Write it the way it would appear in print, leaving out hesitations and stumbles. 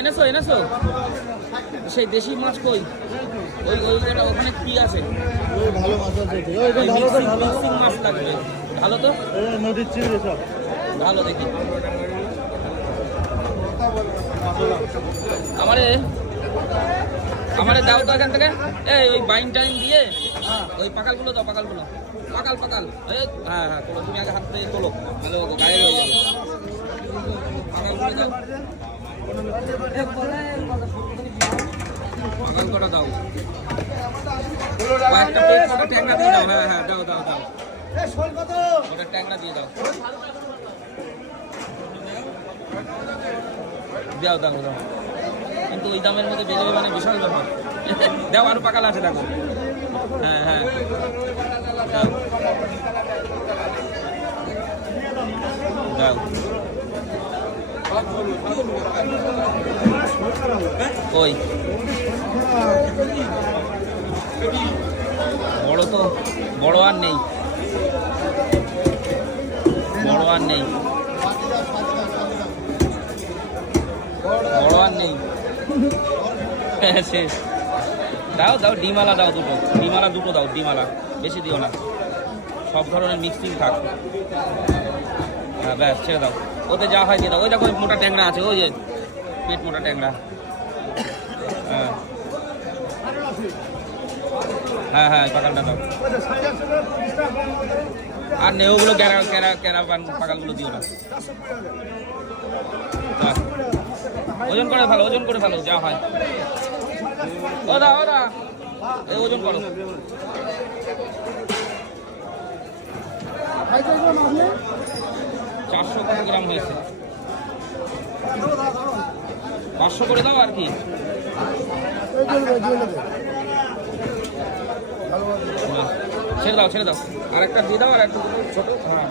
এনেছো এনেছো সেই দেশি মাছ কই? ওই ওইটা ওখানে কি আছে? ভালো মাছ আছে, মিক্সিং মাছ লাগবে। ভালো তো নদীর চিংড়ি সব ভালো দেখি। আমারে আমারে দাও তো এখান থেকে। এই ওই বাইন টাইম দিয়ে ওই পাকালগুলো দাও, পাকালগুলো পাকাল পাকাল। এই হ্যাঁ হ্যাঁ তোলো, তুমি আগে হাত দিয়ে তোলো, তাহলে গায়ে হয়ে যাবে। পাকালগুলো দাও, পাকাল কটা দাও। একটা পেট ওটা ট্যাংরা দিয়ে দাও। হ্যাঁ হ্যাঁ দাও দাও দাও, ওটা ট্যাংরা দিয়ে দাও। দাও দাও দাও, কিন্তু ওই দামের মধ্যে বেরোবে মানে বিশাল ব্যাপার। দাও, আরো পাকাল আছে দেখো। হ্যাঁ হ্যাঁ দাও দাও। ওই বড় তো বড় আর নেই, বড় আর নেই, বড় আর নেই। শেষ। দাও দাও, ডিমালা দাও দুটো, ডিমালা দুটো দাও, ডিমালা বেশি দিও না, সব ধরনের মিক্সিং থাক। হ্যাঁ ব্যাস, ছেড়ে দাও, ওতে যা হয় দিয়ে দাও। ওই দেখো মোটা ট্যাংরা আছে, ওই যে পেট মোটা ট্যাংরা। হ্যাঁ হ্যাঁ হ্যাঁ পাকালটা দাও। আর নেই ওগুলো ক্যারা ক্যারা ক্যারা পাকালগুলো দিও না। ওজন করে ভালো, ওজন করে ভালো, যা হয়। ওদা ওদা এই ওজন করো। 400 কত গ্রাম হয়েছে? 500 করে দাও আর কি। ছেড়ে দাও ছেড়ে দাও, আর একটা দিয়ে দাও, আর একটা ছোট। হ্যাঁ